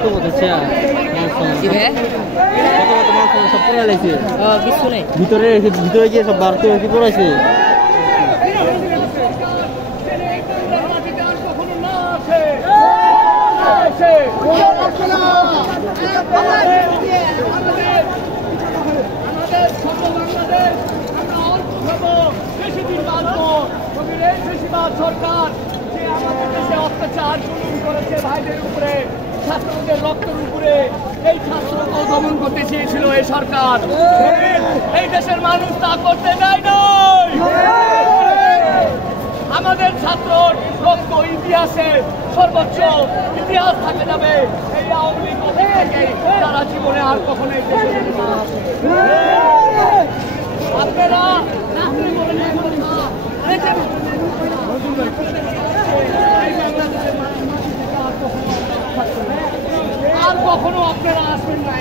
কত বলতেছে সব পড়ে লাগছে কিছু নেই ভিতরে গিয়ে সব বাড়তে পড়াইছে সরকার যে আমাদের দেশে অত্যাচার জুলুম করেছে ভাইদের উপরে, ছাত্রদের রক্তের উপরে, এই ছাত্রকেও দমন করতে চেয়েছিল এই সরকার। এই দেশের মানুষ তা করতে দেয় নাই। আমাদের ছাত্র রক্ত ইতিহাসে সর্বোচ্চ ইতিহাস থাকে যাবে এই আওয়ামী লীগ থেকে, তারা জীবনে আর কখনো এই দেশে আপনারা আর কখনো আপনারা আসবেন না।